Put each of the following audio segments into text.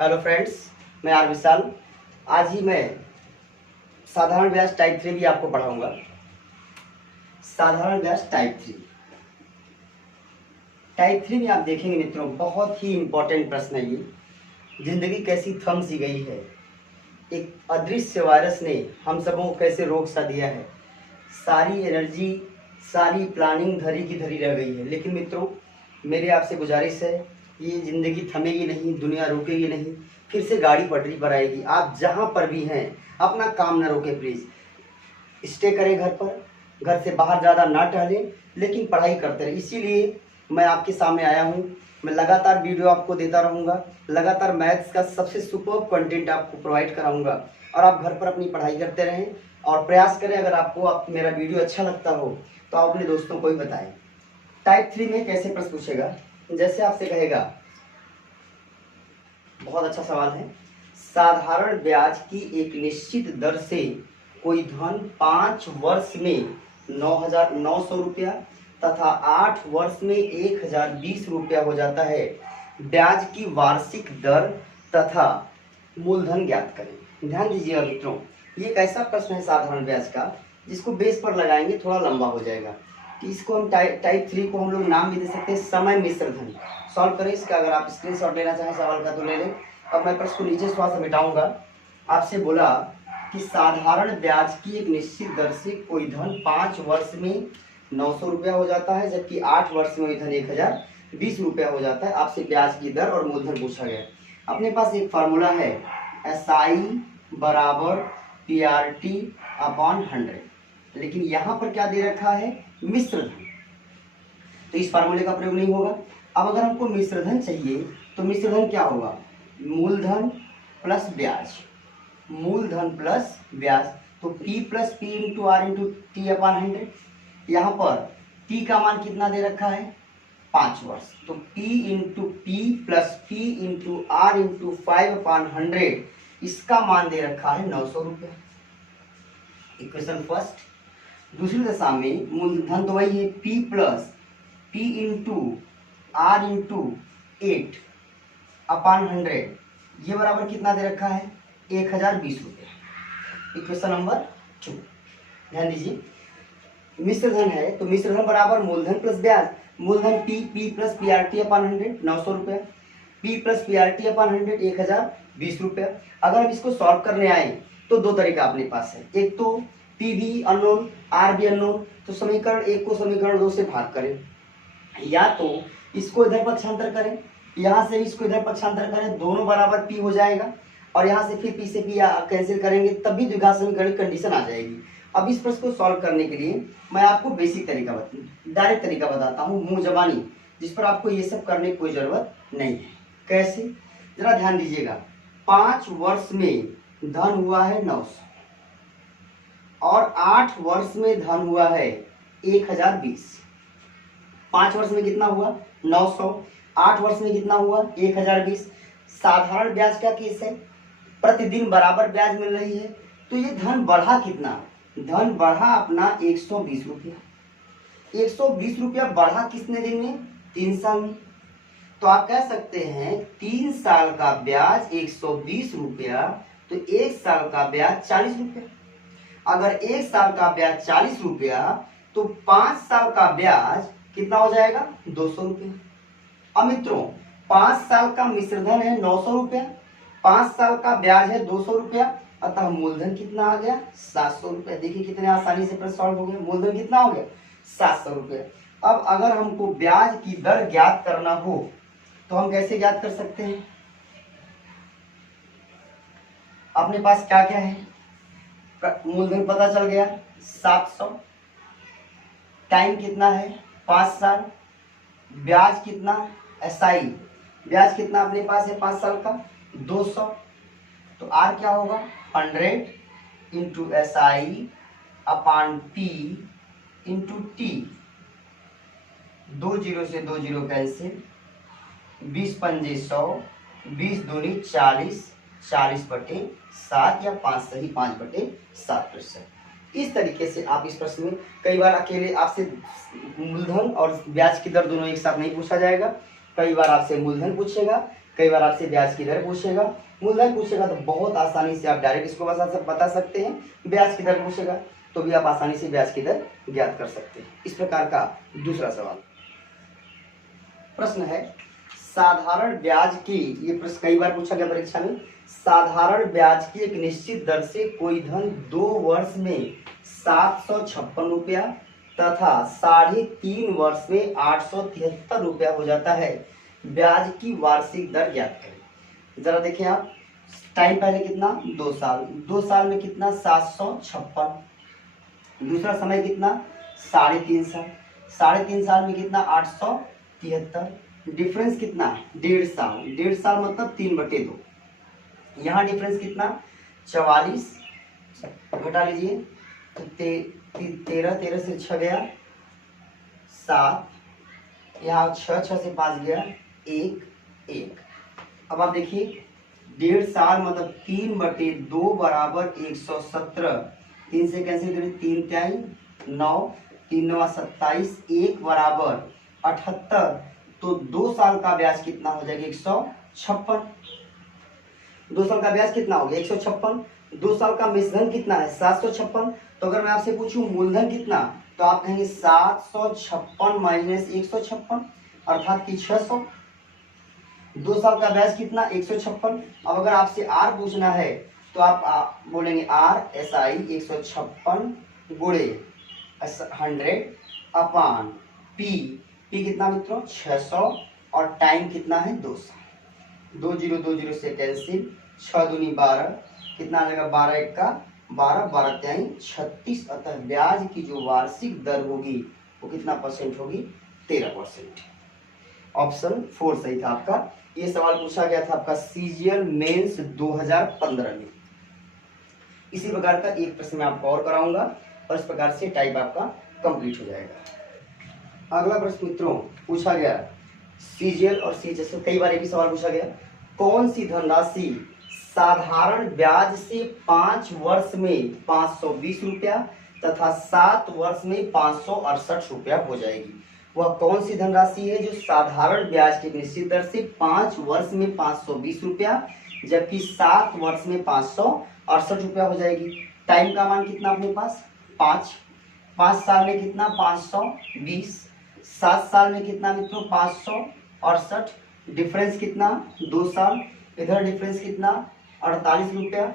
Hello friends, मैं are विशाल। आज ही मैं साधारण ब्याज टाइप 3 भी आपको पढ़ाऊंगा। साधारण ब्याज टाइप 3 में आप देखेंगे मित्रों, बहुत ही इंपॉर्टेंट प्रश्न है ये। जिंदगी कैसी थम सी गई है, एक अदृश्य वायरस ने हम सबों को कैसे रोक सा दिया है। सारी एनर्जी, सारी प्लानिंग धरी की धरी रह गई है। लेकिन मित्रों, मेरी आपसे गुजारिश है, ये ज़िंदगी थमेगी नहीं, दुनिया रुकेगी नहीं, फिर से गाड़ी पटरी पर आएगी। आप जहाँ पर भी हैं अपना काम न रोकें प्लीज़। स्टे करें घर पर, घर से बाहर ज़्यादा ना टहलें, लेकिन पढ़ाई करते रहें। इसीलिए मैं आपके सामने आया हूँ। मैं लगातार वीडियो आपको देता रहूँगा, लगातार मैथ्स का सबसे सुपर्ब कंटेंट आपको प्रोवाइड कराऊँगा और आप घर पर अपनी पढ़ाई करते रहें और प्रयास करें। अगर आपको मेरा वीडियो अच्छा लगता हो तो आप अपने दोस्तों को भी बताएं। टाइप 3 में कैसे प्रश्न पूछेगा, जैसे आपसे कहेगा, बहुत अच्छा सवाल है। साधारण ब्याज की एक निश्चित दर से कोई धन 5 वर्ष में 9,900 रुपया तथा 8 वर्ष में 1,020 रुपया हो जाता है। ब्याज की वार्षिक दर तथा मूलधन ज्ञात करें। ध्यान दीजिएगा मित्रों, ये एक ऐसा प्रश्न है साधारण ब्याज का जिसको बेस पर लगाएंगे थोड़ा लंबा हो जाएगा। तो इसको हम टाइप 3 को हम लोग नाम भी दे सकते हैं समय मिश्र धन। सॉल्व करें इसका। अगर आप स्क्रीनशॉट लेना चाहें सवाल का तो ले लें। अब मैं प्रश्न को नीचे थोड़ा सा मिटाऊंगा। आपसे बोला कि साधारण ब्याज की एक निश्चित दर से कोई धन 5 वर्ष में 900 रुपया हो जाता है, जबकि 8 वर्ष में धन 1,020 रुपया हो जाता है। आपसे ब्याज की दर और मूलधन पूछा गया। अपने पास एक फार्मूला है, SI बराबर PRT अपॉन 100, लेकिन यहाँ पर क्या दे रखा है, मिश्र धन, तो इस फार्मूले का प्रयोग नहीं होगा। अब अगर हमको मिश्र धन चाहिए तो मिश्र धन क्या होगा, मूलधन प्लस ब्याज, मूलधन प्लस ब्याज। तो P plus P into R into T upon 100। यहाँ पर T का मान कितना दे रखा है, 5 वर्ष। तो P into P plus P into R into 5 upon 100, इसका मान दे रखा है 900 रुपया। Equation first. दूसरी दशा में मूलधन तो वही है, P plus P into R into 8 upon 100, ये बराबर कितना दे रखा है, 1,020 रुपये। Equation number 2। ध्यान दीजिए, मिश्र धन है तो मिश्र धन बराबर मूलधन प्लस ब्याज। मूलधन P प्लस PRT अपान 100, 900 रुपया। P प्लस PRT अपान 100, 1,020 रुपया। अगर हम इसको सॉल्व करने आए तो दो तरीका अपने पास है। एक तो P भी अननोन, R भी अननोन, तो समीकरण 1 को समीकरण 2 से भाग करें, या तो इसको इधर पक्षांतर करें, यहाँ से इसको इधर पक्षांतर करें, दोनों बराबर P हो जाएगा, और यहाँ से फिर P से P कैंसिल करेंगे, तब भी द्विघात समीकरण कंडीशन आ जाएगी। अब इस प्रश्न को सॉल्व करने के लिए मैं आपको बेसिक तरीका डायरेक्ट तरीका बताता हूँ, मुंह जबानी, जिस पर आपको ये सब करने की कोई जरूरत नहीं है। कैसे, जरा ध्यान दीजिएगा। 5 वर्ष में धन हुआ है 900 और 8 वर्ष में धन हुआ है 1,020। 5 वर्ष में कितना हुआ, 900, 8 वर्ष में कितना हुआ, 1,020। साधारण ब्याज का केस है, प्रतिदिन बराबर ब्याज मिल रही है, तो ये धन बढ़ा कितना, धन बढ़ा अपना 120 रुपया। 120 रुपया बढ़ा कितने दिन में, 3 साल में। तो आप कह सकते हैं 3 साल का ब्याज 120 रुपया, तो 1 साल का ब्याज 40 रुपया। अगर 1 साल का ब्याज 40 रुपया तो 5 साल का ब्याज कितना हो जाएगा, 200 रुपया। अब मित्रों, 5 साल का मिश्रधन है 900 रुपया, 5 साल का ब्याज है 200 रुपया, अतः मूलधन कितना आ गया, 700 रुपया। देखिए कितने आसानी से प्रश्न सॉल्व हो गया। मूलधन कितना हो गया, 700 रुपया। अब अगर हमको ब्याज की दर ज्ञात करना हो तो हम कैसे ज्ञात कर सकते हैं, अपने पास क्या क्या है, मूलधन पता चल गया 700, टाइम कितना है 5 साल, ब्याज कितना, SI ब्याज कितना अपने पास है 5 साल का, 200, तो R क्या होगा, 100 इंटू SI अपान P इंटू T। 2 जीरो से 2 जीरो कैंसिल, 20 पंजे 100, 20 दूनी 40, 40/7 या 5 सही 5/7%। इस तरीके से आप इस प्रश्न में, कई बार अकेले आपसे मूलधन और ब्याज की दर दोनों एक साथ नहीं पूछा जाएगा, कई बार आपसे मूलधन पूछेगा, कई बार आपसे ब्याज की दर पूछेगा, मूलधन पूछेगा तो बहुत आसानी से आप डायरेक्ट इसको बता सकते हैं। ब्याज की दर पूछेगा तो भी आप आसानी से ब्याज की दर ज्ञात कर सकते हैं। इस प्रकार का दूसरा सवाल प्रश्न है, साधारण ब्याज की, ये प्रश्न कई बार पूछा गया परीक्षा में, साधारण ब्याज की एक निश्चित दर से कोई धन 2 वर्ष में 756 रुपया तथा 3.5 वर्ष में 873 रुपया हो जाता है। ब्याज की वार्षिक दर ज्ञात करें। जरा देखें आप, टाइम पहले कितना 2 साल, 2 साल में कितना 756, दूसरा समय कितना 3.5 साल, 3.5 साल में कितना 873, डिफरेंस कितना 1.5 साल, 1.5 साल मतलब 3/2, यहाँ डिफरेंस कितना 44, घटा लीजिए तो 13 से 6 गया 7, यहाँ 6 से 5 गया 1। अब आप देखिए 1.5 साल मतलब 3/2 बराबर 117, 3 से कैंसिल करें 3 तिहाई 9, 3 9 27, 1 बराबर 78, तो 2 साल का ब्याज कितना हो जाएगा 156। 2 साल का ब्याज कितना हो गया 156। 2 साल का मिश्रधन कितना है 756। तो अगर मैं आपसे पूछूं मूलधन कितना, तो आप कहेंगे 756 माइनस 156 अर्थात कि 600। 2 साल का ब्याज कितना 156। अब अगर आपसे आर पूछना है तो आप बोलेंगे आर SI 156 गुणे 100 अपान पी कितना मित्रों 600 और टाइम कितना है 2 साल। 2 0 2 0 से कैंसिल, 6 दूनी 12, कितना आ जाएगा 12 1 का 12, 12 तिहाई 36। अतः ब्याज की जो वार्षिक दर होगी वो कितना परसेंट होगी 13%। ऑप्शन 4 सही था आपका। ये सवाल पूछा गया था आपका CGL मेंस 2015 में। इसी प्रकार का एक प्रश्न मैं आपको और कराऊंगा और इस प्रकार से टाइप आपका कंप्लीट हो जाएगा। अगला प्रश्न मित्रों पूछा गया CGL और CHS कई बार ये भी सवाल पूछा गया, कौन सी धनराशि साधारण ब्याज से 5 वर्ष में 520 रुपया तथा 7 वर्ष में 568 रुपया हो जाएगी। वह कौन सी धनराशि है जो साधारण ब्याज की निश्चित दर से 5 वर्ष में 520 रुपया जबकि 7 वर्ष में 568 रुपया हो जाएगी। टाइम का मान कितना अपने पास 5 साल में कितना 520, 7 साल में कितना मित्रों 568, डिफरेंस कितना 2 साल, इधर डिफरेंस कितना 48 रुपया,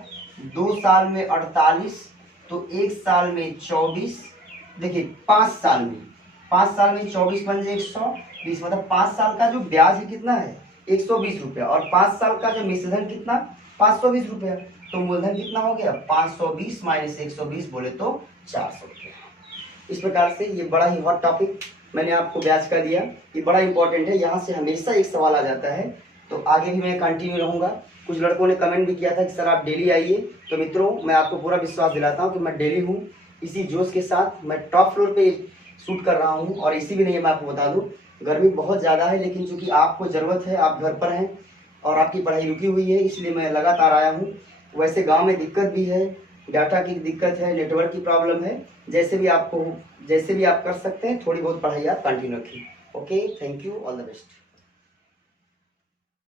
2 साल में 48 तो 1 साल में 24, देखिए 5 साल में 24 बन जाए 120, मतलब 5 साल का जो ब्याज है कितना है 120 रुपया और 5 साल का जो मिश्रधन कितना 520 रुपया, तो मूलधन कितना हो गया 520 माइनस 120 बोले तो 400 रुपया। इस प्रकार से ये बड़ा ही हॉट टॉपिक मैंने आपको ब्याज का दिया, ये बड़ा इंपॉर्टेंट है, यहाँ से हमेशा एक सवाल आ जाता है, तो आगे भी मैं कंटिन्यू रहूँगा। कुछ लड़कों ने कमेंट भी किया था कि सर आप डेली आइए, तो मित्रों मैं आपको पूरा विश्वास दिलाता हूँ कि मैं डेली हूँ, इसी जोश के साथ मैं टॉप फ्लोर पे शूट कर रहा हूँ। और इसी भी नहीं मैं आपको बता दूँ गर्मी बहुत ज़्यादा है, लेकिन चूँकि आपको ज़रूरत है, आप घर पर हैं और आपकी पढ़ाई रुकी हुई है, इसलिए मैं लगातार आया हूँ। वैसे गाँव में दिक्कत भी है, डाटा की दिक्कत है, नेटवर्क की प्रॉब्लम है, जैसे भी आप कर सकते हैं, थोड़ी बहुत पढ़ाई आप कंटिन्यू रखिए। Okay, thank you, all the best.